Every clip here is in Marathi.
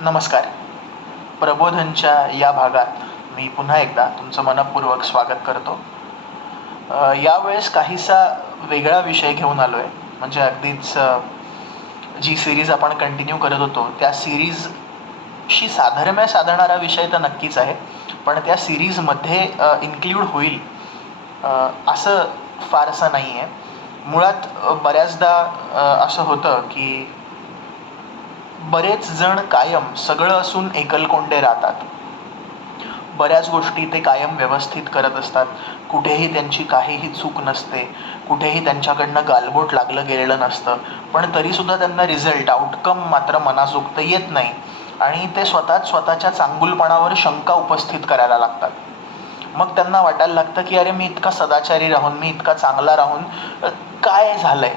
नमस्कार. प्रबोधनच्या या भागात मी पुन्हा एकदा तुमचं मनःपूर्वक स्वागत करतो. यावेळेस काहीसा वेगळा विषय घेऊन आलो आहे. म्हणजे अगदीच जी सिरीज आपण कंटिन्यू करत होतो त्या सिरीजशी साधर्म्य साधणारा विषय तर नक्कीच आहे, पण त्या सिरीजमध्ये इन्क्ल्यूड होईल असं फारसं नाही आहे. मुळात बऱ्याचदा असं होतं की बरेच जण कायम सगळं असून एकलकोंडे राहतात. बऱ्याच गोष्टी ते कायम व्यवस्थित करत असतात. कुठेही त्यांची काहीही चूक नसते, कुठेही त्यांच्याकडनं गालबोट लागलं गेलेलं नसतं, पण तरीसुद्धा त्यांना रिझल्ट आउटकम मात्र मनाजोगतं येत नाही आणि ते स्वतःच्या चांगुलपणावर शंका उपस्थित करायला लागतात. मग त्यांना वाटायला लागतं की अरे, मी इतका सदाचारी राहून, मी इतका चांगला राहून काय झालंय.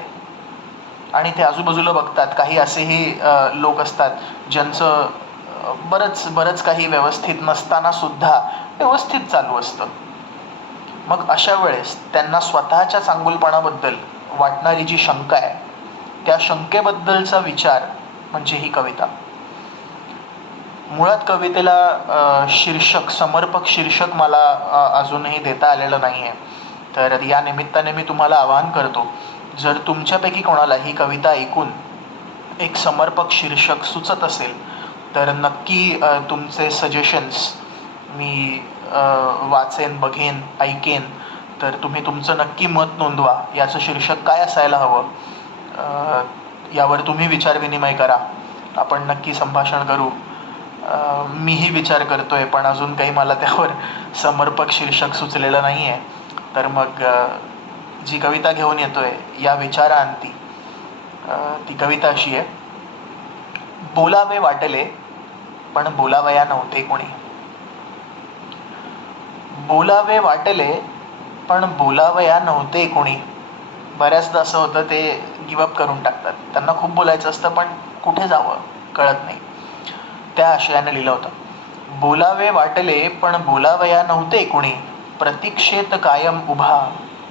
आणि ते आजूबाजूला बघतात, काही असेही लोक असतात ज्यांचं बरंच काही व्यवस्थित नसताना सुद्धा व्यवस्थित चालू असतं. मग अशा वेळेस त्यांना स्वतःच्या चांगुलपणाबद्दल वाटणारी जी शंका आहे, त्या शंकेबद्दलचा विचार म्हणजे ही कविता. मुळात कवितेला समर्पक शीर्षक मला अजूनही देता आलेलं नाही आहे. तर या निमित्ताने मी तुम्हाला आवाहन करतो, जर तुमच्यापैकी कोणाला ही कविता ऐकून एक समर्पक शीर्षक सुचत असेल तर नक्की तुमचे सजेशन्स मी वाचेन, बघेन, ऐकेन. तर तुम्ही तुमचं नक्की मत नोंदवा. याचं शीर्षक काय असायला हवं यावर तुम्ही विचारविनिमय करा. आपण नक्की संभाषण करू. मीही विचार करतोय, पण अजून काही मला त्यावर समर्पक शीर्षक सुचलेलं नाही आहे. तर मग जी कविता घेऊन येतोय या विचारांती, ती कविता अशी आहे: बोलावे वाटले पण बोलावया नव्हते कोणी. बोलावे वाटले पण बोलावया नव्हते कोणी. बऱ्याचदा असं होतं, ते गिवअप करून टाकतात. त्यांना खूप बोलायचं असतं पण कुठे जावं कळत नाही. त्या आशयाने लिहिलं होतं: बोलावे वाटले पण बोलावया नव्हते कुणी, प्रतीक्षेत कायम उभा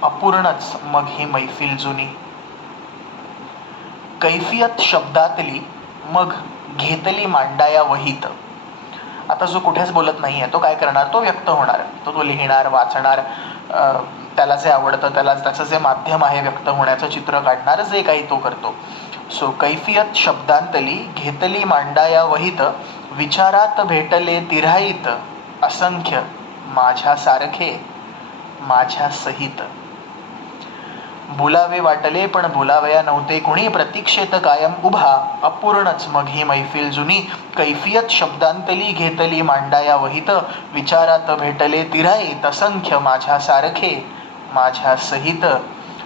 अपूर्णच मग ही मैफिल जुनी. कैफियत शब्दातली मग घेतली मांडाया वहीत. आता जो कुठेच बोलत नाहीये तो काय करणार? तो व्यक्त होणार, तो लिहिणार, वाचणार, त्याला जे आवडतं, त्याचं जे माध्यम आहे व्यक्त होण्याचं, चित्र काढणार, जे काही तो करतो. सो कैफियत शब्दांतली घेतली मांडाया वहीत, विचारात भेटले तिऱ्हाईत असंख्य माझ्यासारखे माझ्या सहित. बोलावे वाटले पण बोलावया नव्हते कुणी, प्रतीक्षेत कायम उभा अपूर्णच मग ही मैफिल जुनी. कैफियत शब्दांतली घेतली मांडाया वहीत, विचारात भेटले तिऱ्हाईत असंख्य माझ्यासारखे माझ्या सहित.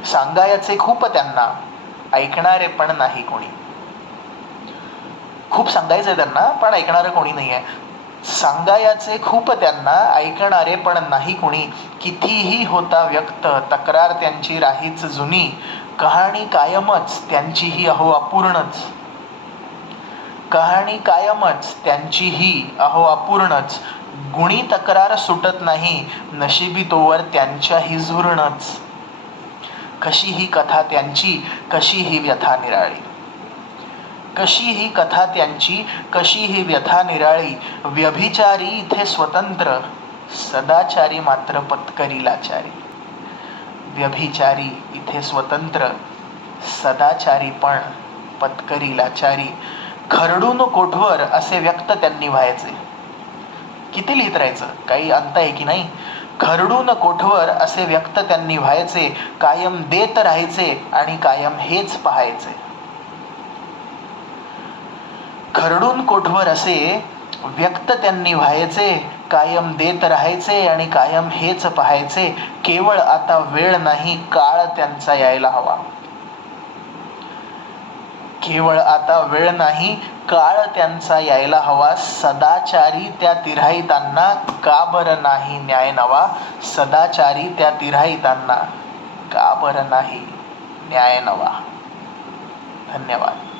सांगायचे खूप त्यांना, ऐकणारे पण नाही कोणी. खूप सांगायचंय त्यांना, पण ऐकणारं कोणी नाहीये. सांगायचे खूप त्यांना, ऐकणारे पण नाही कुणी. कितीही होता व्यक्त तक्रार त्यांची राहीच जुनी. कहाणी कायमच त्यांचीही अहो अपूर्णच. कहाणी कायमच त्यांचीही अहो अपूर्णच. गुणी तक्रार सुटत नाही, नशिबी तोवर त्यांच्याही झुरणच. कशी ही कथा त्यांची, कशी ही व्यथा निराळी. कशी ही कथा त्यांची, कशी ही व्यथा निराळी. व्यभिचारी इथे स्वतंत्र, सदाचारी मात्र पत्करी लाचारी. व्यभिचारी इथे स्वतंत्र, सदाचारी पण पत्करी लाचारी. खरडून कोठवर असे व्यक्त त्यांनी व्हायचे. किती लिहित राहायचं, काही अंत आहे की नाही. खरडून कोठवर असे व्यक्त त्यांनी व्हायचे, कायम देत राहायचे आणि कायम हेच पाहायचे. खरडून कोठवर असे व्यक्त त्यांनी व्हायचे, कायम देत राहायचे आणि कायम हेच पाहायचे. केवळ आता वेळ नाही, काळ त्यांचा यायला हवा. केवळ आता वेळ नाही, काळ त्यांचा यायला हवा. सदाचारी त्या तिऱ्हाईतांना का बरं नाही न्याय नवा. सदाचारी त्या तिऱ्हाईतांना का बरं नाही न्याय नवा. धन्यवाद.